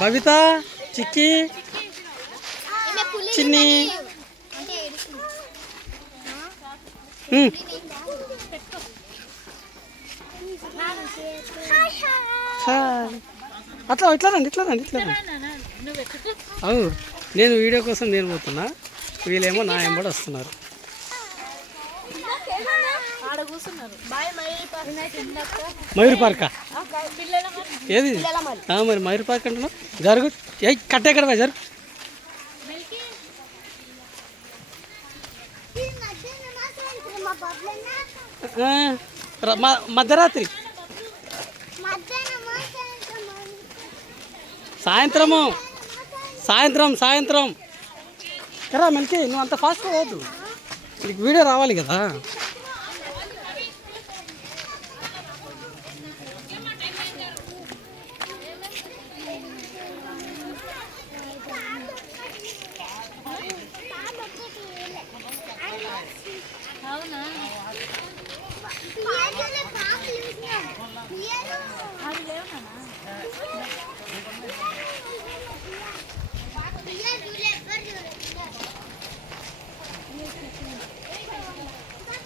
బబిత, చిక్కి, చిన్ని. అట్లా ఇట్లా రండి, ఇట్లా రండి, ఇట్లా రండి. అవును, నేను వీడియో కోసం నేను పోతున్నా, వీళ్ళేమో నా ఎంబడి వస్తున్నారు. మయూర్ పార్కా ఏది? మరి మయూర్ పార్క్ అంటున్నావు. జరుగు, ఏ కట్టెక్కడ పోయి జరుగు. మధ్యరాత్రి, సాయంత్రము, సాయంత్రం సాయంత్రం కరా. మెల్కి నువ్వు అంత ఫాస్ట్గా పోవద్దు, నీకు వీడియో రావాలి కదా. అవునా?